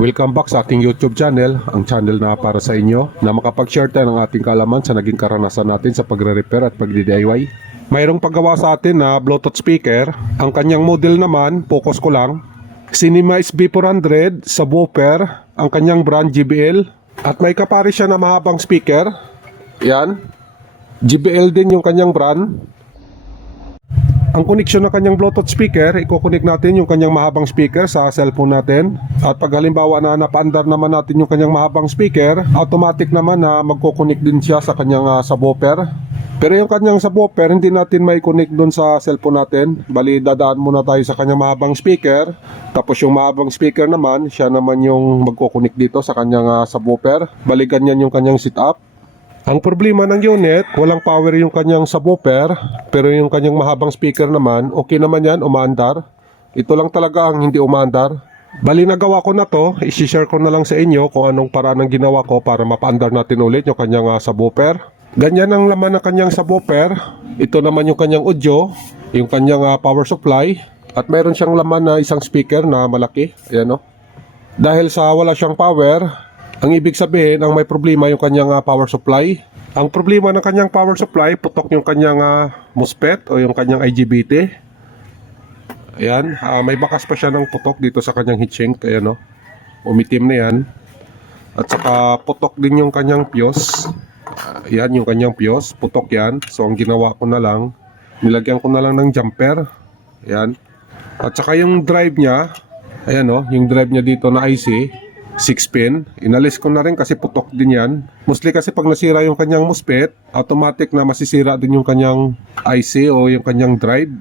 Welcome back sa ating YouTube channel, ang channel na para sa inyo na makapag-share tayo ng ating kaalaman sa naging karanasan natin sa pagre-repair at pagdi-DIY. Mayroong paggawa sa atin na Bluetooth speaker. Ang kanyang model naman, focus ko lang, Cinema SB400 subwoofer, ang kanyang brand JBL, at may kapari siya na mahabang speaker. Yan, JBL din yung kanyang brand. Ang connection ng kanyang Bluetooth speaker, i-connect natin yung kanyang mahabang speaker sa cellphone natin. At pag halimbawa na napaandar naman natin yung kanyang mahabang speaker, automatic naman na magko-connect din siya sa kanyang subwoofer. Pero yung kanyang subwoofer, hindi natin may connect dun sa cellphone natin. Bali, dadaan muna tayo sa kanyang mahabang speaker. Tapos yung mahabang speaker naman, siya naman yung magko-connect dito sa kanyang subwoofer. Bali, ganyan yung kanyang setup. Ang problema ng unit, walang power yung kanyang subwoofer, pero yung kanyang mahabang speaker naman, okay naman yan, umaandar. Ito lang talaga ang hindi umaandar. Bali, nagawa ko na to, isi-share ko na lang sa inyo kung anong paraan ang ginawa ko para mapaandar natin ulit yung kanyang subwoofer. Ganyan ang laman ng kanyang subwoofer. Ito naman yung kanyang audio, yung kanyang power supply, at mayroon siyang laman na isang speaker na malaki. Ayan o. Dahil sa wala siyang power, ang ibig sabihin, ang may problema yung kanyang power supply. Ang problema ng kanyang power supply, putok yung kanyang MOSFET o yung kanyang IGBT. Ayan, may bakas pa siya ng putok dito sa kanyang heatsink. Ayan o, umitim na yan. At saka putok din yung kanyang fuse. Ayan yung kanyang fuse, putok yan. So ang ginawa ko na lang, nilagyan ko na lang ng jumper. Ayan. At saka yung drive niya, ayan o, yung drive niya dito na IC, 6-pin, inalis ko na rin kasi putok din yan. Mostly kasi pag nasira yung kanyang MOSFET, automatic na masisira din yung kanyang IC o yung kanyang drive.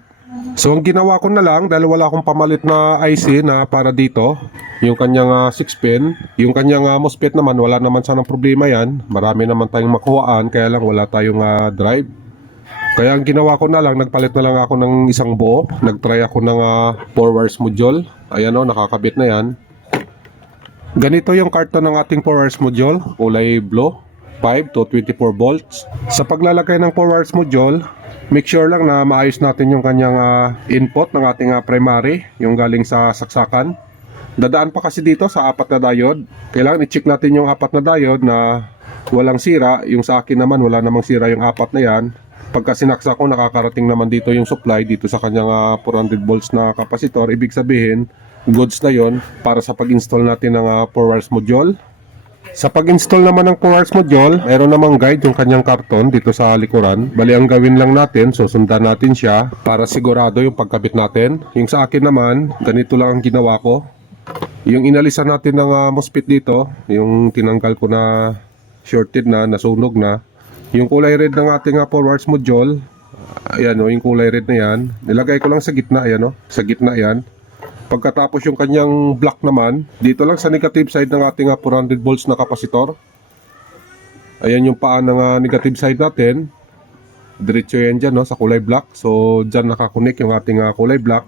So ang ginawa ko na lang, dahil wala akong pamalit na IC na para dito, yung kanyang 6-pin, yung kanyang MOSFET naman, wala naman sanang problema yan. Marami naman tayong makuhaan, kaya lang wala tayong drive. Kaya ang ginawa ko na lang, nagpalit na lang ako ng isang buo. Nagtry ako ng 4 wires module. Ayan o, nakakabit na yan. Ganito yung karton ng ating 4 wires module, kulay blue, 5 to 24 volts. Sa paglalagay ng 4 wires module, make sure lang na maayos natin yung kanyang input ng ating primary, yung galing sa saksakan. Dadaan pa kasi dito sa 4 na diode. Kailangan i-check natin yung 4 na diode na walang sira. Yung sa akin naman, wala namang sira yung 4 na yan. Pagka sinaksa ko, nakakarating naman dito yung supply dito sa kanyang 400 volts na kapasitor. Ibig sabihin, goods na yon para sa pag-install natin ng 4 wires module. Sa pag-install naman ng 4 wires module, mayroon namang guide yung kanyang karton dito sa likuran. Bali, ang gawin lang natin, susundan natin siya para sigurado yung pagkabit natin. Yung sa akin naman, ganito lang ang ginawa ko. Yung inalisan natin ng MOSFET dito, yung tinanggal ko na shorted na, nasunog na. Yung kulay red ng ating 4 wires module, ayan o, yung kulay red na yan. Nilagay ko lang sa gitna, ayan o, sa gitna yan. Pagkatapos yung kanyang black naman, dito lang sa negative side ng ating 400 volts na kapasitor. Ayan yung paa ng negative side natin. Diretso yan dyan, no, sa kulay black. So dyan nakakunik yung ating kulay black.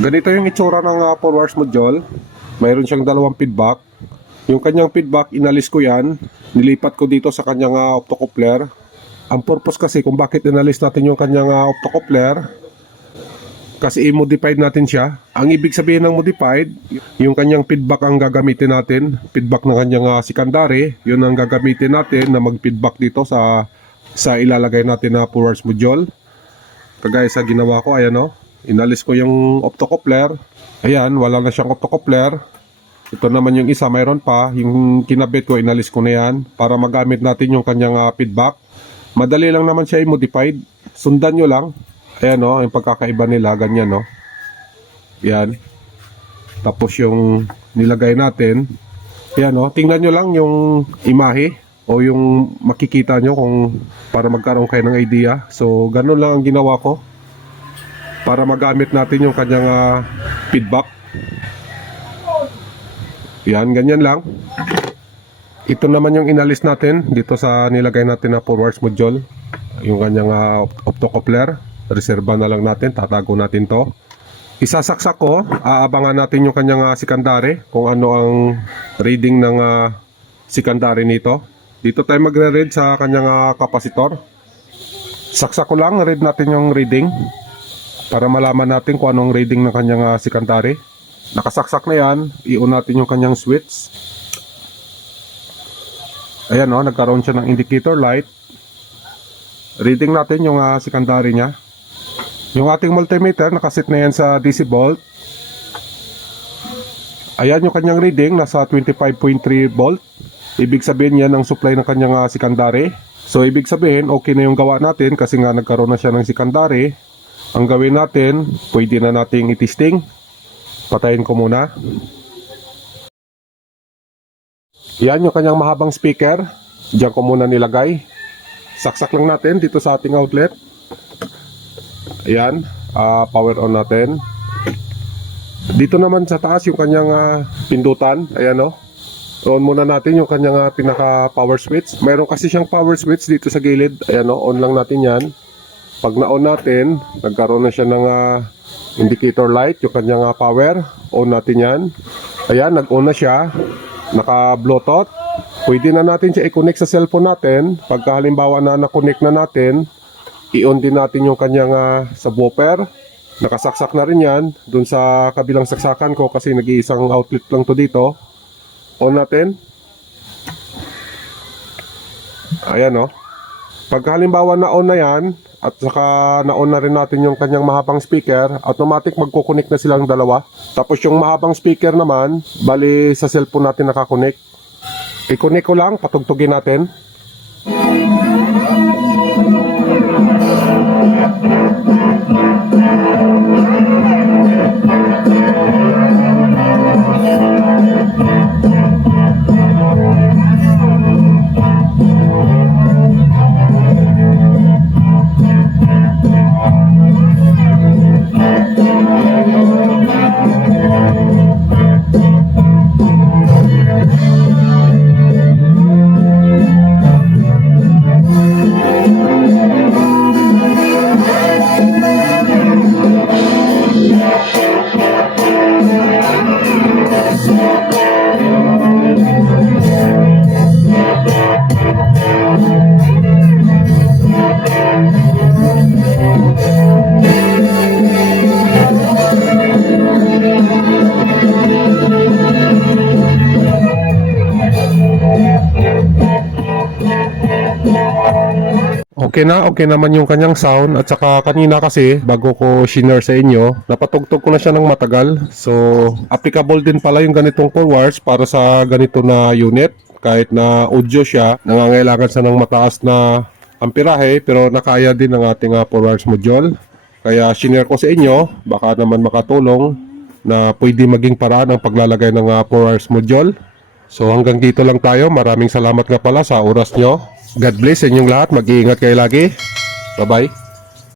Ganito yung itsura ng 4 wires module. Mayroon siyang dalawang feedback. Yung kanyang feedback, inalis ko yan. Nilipat ko dito sa kanyang optocoupler. Ang purpose kasi kung bakit inalis natin yung kanyang optocoupler, kasi i-modified natin siya. Ang ibig sabihin ng modified, yung kanyang feedback ang gagamitin natin. Feedback ng kanyang secondary, yun ang gagamitin natin na mag-feedback dito sa ilalagay natin na 4 wires module. Kagaya sa ginawa ko, ayan o. Inalis ko yung optocoupler. Ayan, wala na siyang optocoupler. Ito naman yung isa, mayroon pa. Yung kinabit ko, inalis ko na yan para magamit natin yung kanyang feedback. Madali lang naman siya i-modified. Sundan nyo lang. Ayan o, yung pagkakaiba nila, ganyan o. Yan. Tapos yung nilagay natin. Ayan o, tingnan nyo lang yung imahe o yung makikita nyo kung para magkaroon kayo ng idea. So, ganun lang ang ginawa ko para magamit natin yung kanyang feedback. Yan, ganyan lang. Ito naman yung inalis natin dito sa nilagay natin na 4 wires module. Yung kanyang optocoupler. Reserva na lang natin, tatago natin to. Isasaksak ko, aabangan natin yung kanyang secondary, kung ano ang reading ng secondary nito. Dito tayo magre-read sa kanyang kapasitor. Saksak ko lang, read natin yung reading para malaman natin kung anong reading ng kanyang secondary. Nakasaksak na yan, i-on natin yung kanyang switch. Ayan o, nagkaroon siya ng indicator light. Reading natin yung secondary niya. Yung ating multimeter, nakasit na yan sa DC volt. Ayan yung kanyang reading, nasa 25.3 volt. Ibig sabihin yan ang supply ng kanyang secondary. So ibig sabihin, okay na yung gawa natin kasi nga nagkaroon na siya ng secondary. Ang gawin natin, pwede na nating itisting. Patayin ko muna. Yan yung kanyang mahabang speaker. Diyan ko muna nilagay. Saksak lang natin dito sa ating outlet. Ayan, power on natin. Dito naman sa taas yung kanyang pindutan. Ayan o. On muna natin yung kanyang pinaka power switch. Mayroon kasi siyang power switch dito sa gilid. Ayan o, on lang natin yan. Pag na-on natin, nagkaroon na siya ng indicator light, yung kanyang power. On natin yan. Ayan, nag-on na siya. Naka-bluetooth. Pwede na natin siya i-connect sa cellphone natin. Pagka halimbawa na na-connect na natin, i-on din natin yung kanyang subwoofer. Nakasaksak na rin yan. Dun sa kabilang saksakan ko kasi nag-iisang outlet lang to dito. On natin. Ayan o. Pag halimbawa na-on na yan, at saka na-on na rin natin yung kanyang mahabang speaker, automatic magkukunik na silang dalawa. Tapos yung mahabang speaker naman, bali sa cellphone natin nakakunik. I-connect ko lang, patugtugin natin. Okay naman yung kanyang sound at saka kanina kasi bago ko shinare sa inyo, napatugtog ko na siya ng matagal. So, applicable din pala yung ganitong 4 watts para sa ganito na unit. Kahit na audio siya, nangangailangan siya ng mataas na amperahe pero nakaya din ng ating 4 watts module. Kaya shinare ko sa inyo, baka naman makatulong na pwede maging paraan ang paglalagay ng 4 watts module. So hanggang dito lang tayo. Maraming salamat nga pala sa oras nyo. God bless sa inyong lahat. Mag-iingat kayo lagi. Bye-bye.